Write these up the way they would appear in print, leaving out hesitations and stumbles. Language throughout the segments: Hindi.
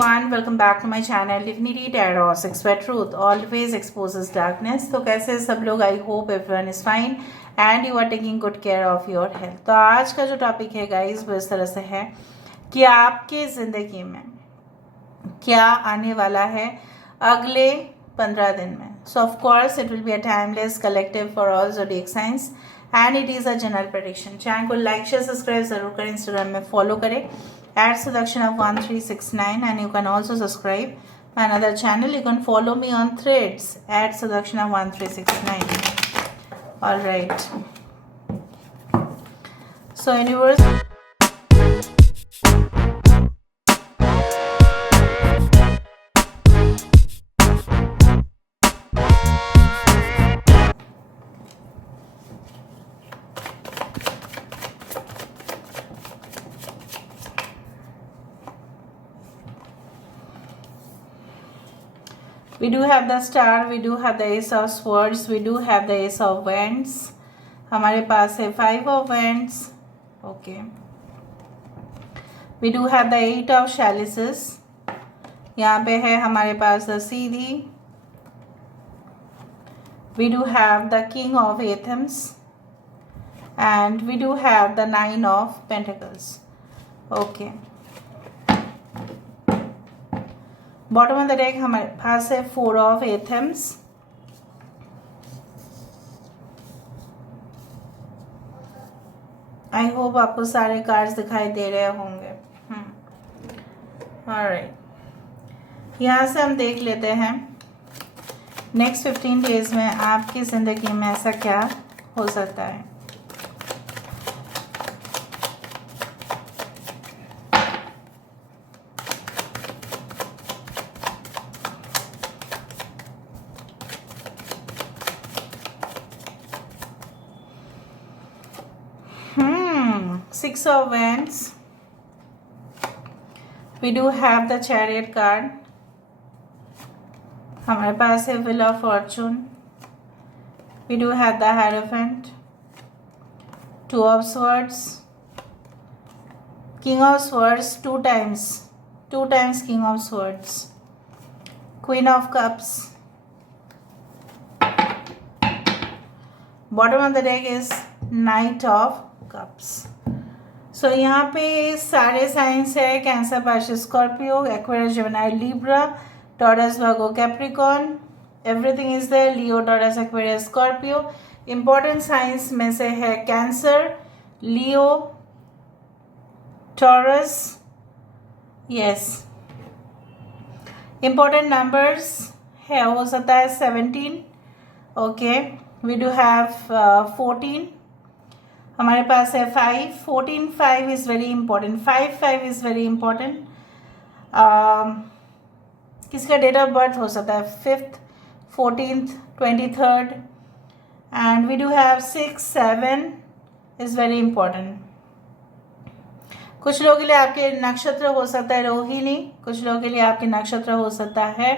everyone, welcome back to my channel Divinity Tarot 6 where truth always exposes darkness। तो कैसे हैं सब लोग? I hope everyone is fine and you are taking good care of your health. तो आज का जो टॉपिक है गाइस वो इस तरह से है कि आपके ज़िंदगी में क्या आने वाला है अगले 15 दिन में। सो of course it will be a timeless collective for all zodiac science and it is a general prediction. Channel को लाइक शेयर सब्सक्राइब जरूर करें, इंस्टाग्राम में फॉलो करें @Sudakshana1369 and you can also subscribe my another channel. You can follow me on threads @Sudakshana1369. All right. So universe. We do have the star, we do have the ace of swords, we do have the ace of wands. हमारे पास है 5 of wands. Okay. We do have the 8 of chalices. यहाँ पे है हमारे पास the Sidhi. We do have the king of anthems and we do have the 9 of pentacles. Okay. Bottom of the deck हमारे पास है 4 ऑफ एथम्स, आई होप आपको सारे कार्ड्स दिखाई दे रहे होंगे। ऑलराइट, यहाँ से हम देख लेते हैं नेक्स्ट 15 डेज में आपकी ज़िंदगी में ऐसा क्या हो सकता है। Six of Wands. We do have the Chariot card. हमारे पास है Wheel of Fortune. We do have the Hierophant. 2 of Swords. King of Swords 2 times. 2 times King of Swords. Queen of Cups. Bottom of the deck is Knight of Cups. सो यहाँ पे सारे साइंस है Cancer, Pisces, Scorpio, Aquarius, Gemini, Libra, Taurus, Virgo, Capricorn, everything is there. Leo, Taurus, Aquarius, Scorpio. Important science में से है Cancer, Leo, Taurus. Yes, important numbers है हो सकता है 17। Okay, we do have 14। हमारे पास है 5, 14, 5 is very important, 5 is very important. किसका डेट ऑफ बर्थ हो सकता है 5th, 14th, 23rd and we do have 6, 7 is very important. कुछ लोगों के लिए आपके नक्षत्र हो सकता है रोहिणी, कुछ लोगों के लिए आपके नक्षत्र हो सकता है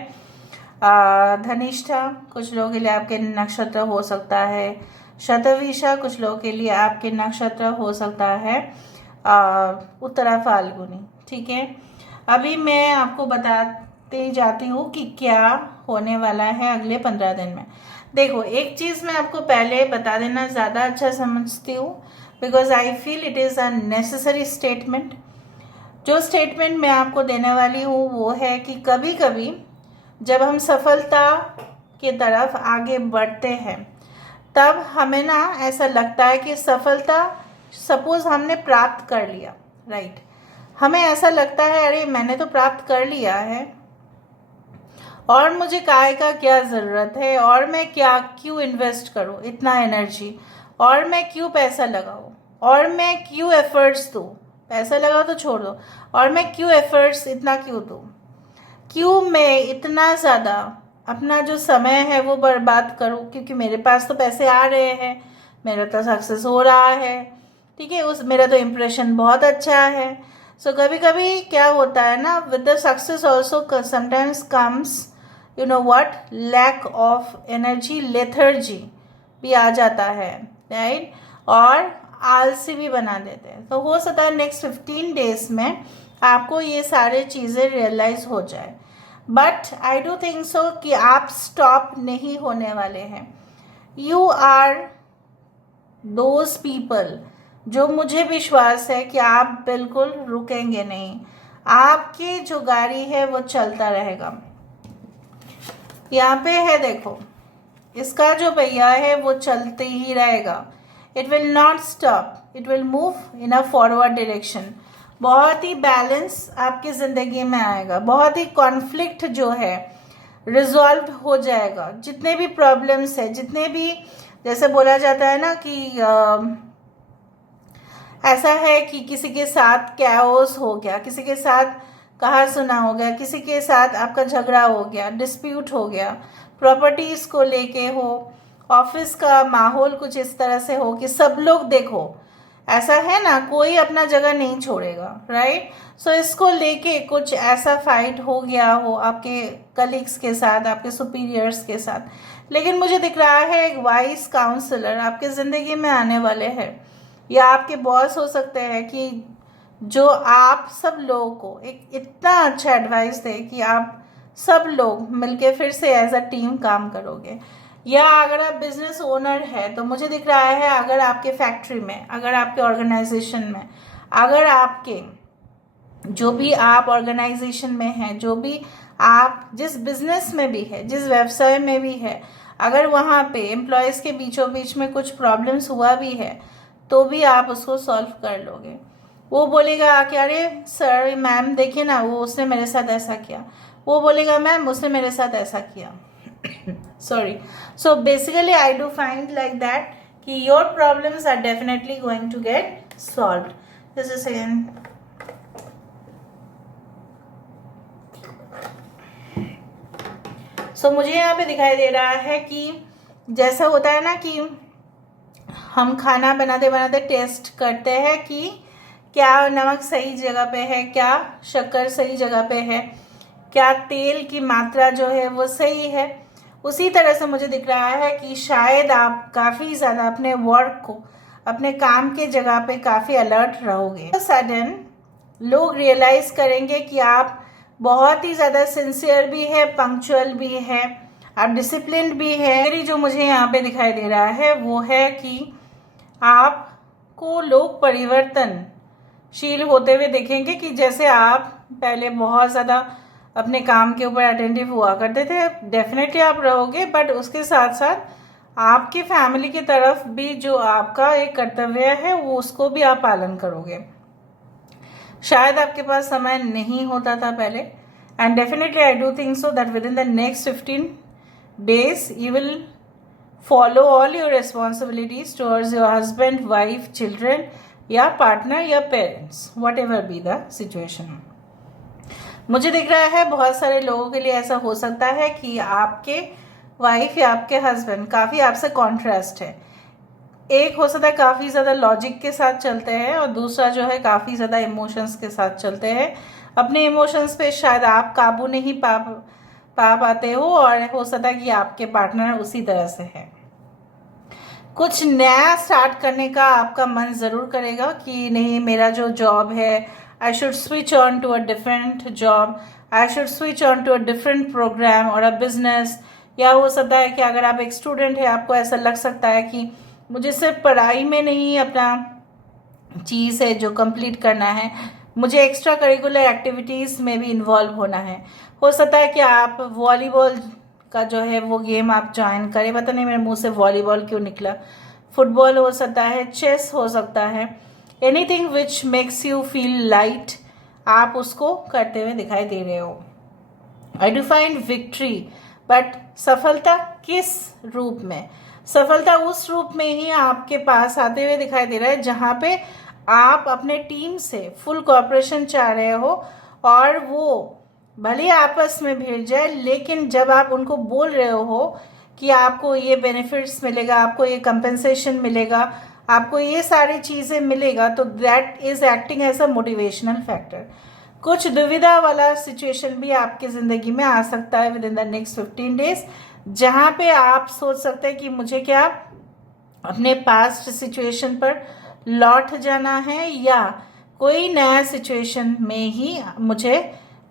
धनिष्ठा, कुछ लोगों के लिए आपके नक्षत्र हो सकता है शतविशा, कुछ लोगों के लिए आपके नक्षत्र हो सकता है उत्तरा फाल्गुनी। ठीक है, अभी मैं आपको बताते जाती हूँ कि क्या होने वाला है अगले 15 दिन में। देखो, एक चीज़ मैं आपको पहले बता देना ज़्यादा अच्छा समझती हूँ, because I feel it is a necessary statement. जो स्टेटमेंट मैं आपको देने वाली हूँ वो है कि कभी कभी जब हम सफलता की तरफ आगे बढ़ते हैं तब हमें ना ऐसा लगता है कि सफलता सपोज हमने प्राप्त कर लिया, राइट। हमें ऐसा लगता है अरे मैंने तो प्राप्त कर लिया है और मुझे काय का क्या ज़रूरत है, और मैं क्या क्यों इन्वेस्ट करूं इतना एनर्जी, और मैं क्यों पैसा लगाऊं, और मैं क्यों एफर्ट्स दूं। पैसा लगाओ तो छोड़ दो, और मैं क्यों एफर्ट्स इतना क्यों दूं, क्यों मैं इतना ज़्यादा अपना जो समय है वो बर्बाद करूं, क्योंकि मेरे पास तो पैसे आ रहे हैं, मेरा तो सक्सेस हो रहा है, ठीक है, उस मेरा तो इम्प्रेशन बहुत अच्छा है। सो कभी कभी क्या होता है ना, with the success also sometimes comes you know what, lack of energy, lethargy भी आ जाता है, राइट, और आलसी भी बना देते हैं। तो हो सकता है नेक्स्ट 15 डेज में आपको ये सारे चीज़ें रियलाइज हो जाए। But I do think so कि आप स्टॉप नहीं होने वाले हैं। यू आर दोज पीपल जो मुझे विश्वास है कि आप बिल्कुल रुकेंगे नहीं। आपकी जो गाड़ी है वो चलता रहेगा। यहाँ पे है देखो, इसका जो पहिया है वो चलते ही रहेगा। It will not stop, it will move in a forward direction. बहुत ही बैलेंस आपकी ज़िंदगी में आएगा। बहुत ही कॉन्फ्लिक्ट जो है रिजॉल्व हो जाएगा। जितने भी प्रॉब्लम्स है, जितने भी, जैसे बोला जाता है ना कि ऐसा है कि किसी के साथ कैओस हो गया, किसी के साथ कहा सुना हो गया, किसी के साथ आपका झगड़ा हो गया, डिस्प्यूट हो गया, प्रॉपर्टीज़ को लेके हो, ऑफिस का माहौल कुछ इस तरह से हो कि सब लोग देखो, ऐसा है ना, कोई अपना जगह नहीं छोड़ेगा, राइट। सो इसको लेके कुछ ऐसा फाइट हो गया हो आपके कलीग्स के साथ, आपके सुपीरियर्स के साथ, लेकिन मुझे दिख रहा है एक वाइज काउंसलर आपके ज़िंदगी में आने वाले हैं, या आपके बॉस हो सकते हैं कि जो आप सब लोगों को एक इतना अच्छा एडवाइस दे कि आप सब लोग मिलके फिर से एज अ टीम काम करोगे। या अगर आप बिजनेस ओनर है तो मुझे दिख रहा है, अगर आपके फैक्ट्री में, अगर आपके ऑर्गेनाइजेशन में, अगर आपके जो भी आप ऑर्गेनाइजेशन में हैं, जो भी आप जिस बिजनेस में भी है, जिस व्यवसाय में भी है, अगर वहाँ पे एम्प्लॉयज़ के बीचों बीच में कुछ प्रॉब्लम्स हुआ भी है तो भी आप उसको सॉल्व कर लोगे। वो बोलेगा कि अरे सर मैम देखिए ना, वो उसने मेरे साथ ऐसा किया, वो बोलेगा मैम उसने मेरे साथ ऐसा किया। Sorry. So basically I do find like that कि your problems are definitely going to get solved. Just a second. So मुझे यहाँ पे दिखाई दे रहा है कि जैसा होता है ना कि हम खाना बनाते बनाते टेस्ट करते हैं कि क्या नमक सही जगह पे है, क्या शक्कर सही जगह पे है, क्या तेल की मात्रा जो है वो सही है। उसी तरह से मुझे दिख रहा है कि शायद आप काफ़ी ज़्यादा अपने वर्क को, अपने काम के जगह पे काफ़ी अलर्ट रहोगे। सडन लोग रियलाइज़ करेंगे कि आप बहुत ही ज़्यादा सिंसियर भी है, पंक्चुअल भी है, आप डिसिप्लिन भी है। मेरी जो मुझे यहाँ पे दिखाई दे रहा है वो है कि आपको लोग परिवर्तनशील होते हुए देखेंगे कि जैसे आप पहले बहुत ज़्यादा अपने काम के ऊपर अटेंटिव हुआ करते थे, डेफिनेटली आप रहोगे, बट उसके साथ साथ आपकी फैमिली की तरफ भी जो आपका एक कर्तव्य है वो उसको भी आप पालन करोगे। शायद आपके पास समय नहीं होता था पहले, and definitely I do think so that with in the next 15 days you will follow all your responsibilities towards your husband, wife, children या पार्टनर या parents, whatever be the situation। मुझे दिख रहा है बहुत सारे लोगों के लिए ऐसा हो सकता है कि आपके वाइफ या आपके हस्बैंड काफ़ी आपसे कॉन्ट्रास्ट है। एक हो सकता है काफ़ी ज़्यादा लॉजिक के साथ चलते हैं और दूसरा जो है काफ़ी ज़्यादा इमोशंस के साथ चलते हैं। अपने इमोशंस पे शायद आप काबू नहीं पा पाते हो, और हो सकता है कि आपके पार्टनर उसी तरह से है। कुछ नया स्टार्ट करने का आपका मन ज़रूर करेगा कि नहीं, मेरा जो जॉब है, I should switch on to a different job, I should switch on to a different program और अ बिजनेस। या हो सकता है कि अगर आप एक स्टूडेंट है, आपको ऐसा लग सकता है कि मुझे सिर्फ पढ़ाई में नहीं अपना चीज़ है जो कंप्लीट करना है, मुझे एक्स्ट्रा करिकुलर एक्टिविटीज़ में भी इन्वॉल्व होना है। हो सकता है कि आप वॉलीबॉल का जो है वो गेम आप ज्वाइन करें, पता नहीं मेरे मुंह से वॉलीबॉल क्यों निकला। फुटबॉल हो सकता है, चेस हो सकता है, anything which makes you feel light, आप उसको करते हुए दिखाई दे रहे हो। आई डू फाइंड विक्ट्री, बट सफलता किस रूप में? सफलता उस रूप में ही आपके पास आते हुए दिखाई दे रहा है जहाँ पे आप अपने टीम से फुल कोऑपरेशन चाह रहे हो, और वो भले आपस में भिड़ जाए, लेकिन जब आप उनको बोल रहे हो कि आपको ये बेनिफिट्स मिलेगा, आपको ये कंपेंसेशन मिलेगा, आपको ये सारी चीज़ें मिलेगा, तो that is acting as a motivational factor. कुछ दुविधा वाला सिचुएशन भी आपकी ज़िंदगी में आ सकता है with in the next 15 days, जहाँ पे आप सोच सकते हैं कि मुझे क्या अपने पास्ट सिचुएशन पर लौट जाना है, या कोई नया सिचुएशन में ही मुझे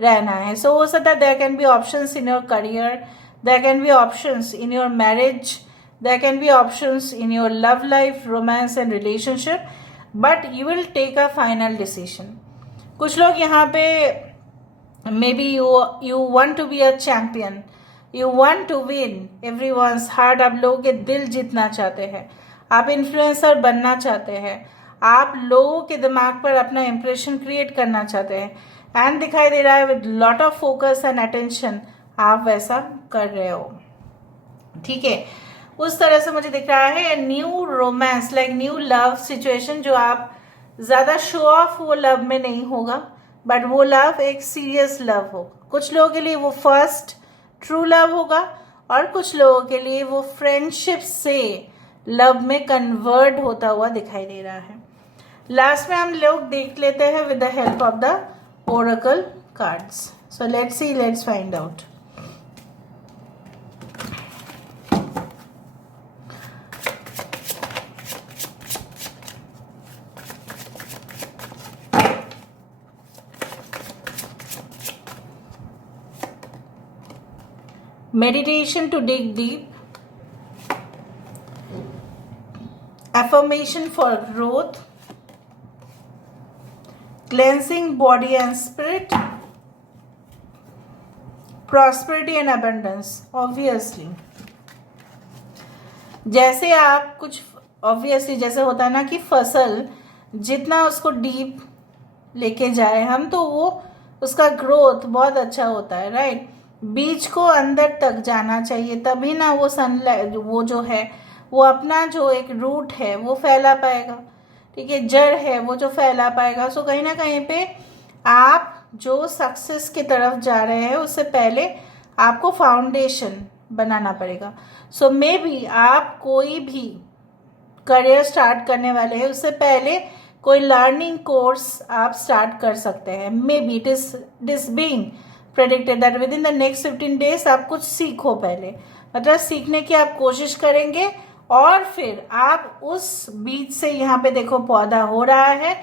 रहना है. सो हो सकता है there can be options in your career, there can be options in your marriage, there can be options in your love life, romance and relationship, but you will take a final decision. कुछ लोग यहाँ पे may be you want to be a champion, you want to win everyone's heart. आप लोगों के दिल जीतना चाहते हैं, आप इन्फ्लुएंसर बनना चाहते हैं, आप लोगों के दिमाग पर अपना इंप्रेशन क्रिएट करना चाहते हैं. एंड दिखाई दे रहा है with lot of focus and attention आप वैसा कर रहे हो. ठीक है, उस तरह से मुझे दिख रहा है new romance, like new love situation, जो आप ज्यादा शो ऑफ वो लव में नहीं होगा, बट वो लव एक सीरियस लव होगा. कुछ लोगों के लिए वो फर्स्ट ट्रू लव होगा और कुछ लोगों के लिए वो फ्रेंडशिप से लव में कन्वर्ट होता हुआ दिखाई दे रहा है. लास्ट में हम लोग देख लेते हैं with the help of the Oracle cards. So let's see, let's find out. Meditation to dig deep, affirmation for growth, cleansing body and spirit, prosperity and abundance. Obviously, जैसे आप कुछ ऑब्वियसली जैसे होता है ना कि फसल जितना उसको डीप लेके जाए हम, तो वो उसका ग्रोथ बहुत अच्छा होता है, राइट. बीज को अंदर तक जाना चाहिए, तभी ना वो सनलाइट वो जो है वो अपना जो एक रूट है वो फैला पाएगा. ठीक है, जड़ है वो जो फैला पाएगा. सो कहीं ना कहीं पे आप जो सक्सेस की तरफ जा रहे हैं उससे पहले आपको फाउंडेशन बनाना पड़ेगा. सो मे बी आप कोई भी करियर स्टार्ट करने वाले हैं उससे पहले कोई लर्निंग कोर्स आप स्टार्ट कर सकते हैं. May be it is being predicted that with in the next 15 days आप कुछ सीखो पहले, मतलब सीखने की आप कोशिश करेंगे और फिर आप उस बीज से यहाँ पे देखो पौधा हो रहा है.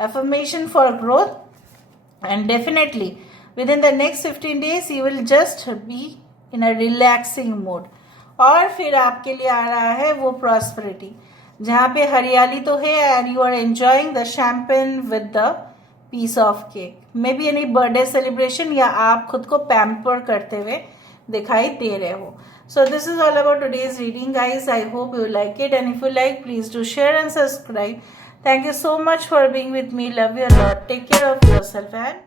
Affirmation for growth and definitely with in the next 15 days you will just be in a relaxing mode. और फिर आपके लिए आ रहा है वो प्रॉस्पेरिटी, जहाँ पे हरियाली तो है and you are enjoying the champagne with the piece of cake. May be any birthday celebration या आप खुद को पैम्पर करते हुए दिखाई दे रहे हो. So this is all about today's reading, guys. I hope you like it, and if you like, please do share and subscribe. Thank you so much for being with me. Love you a lot. Take care of yourself and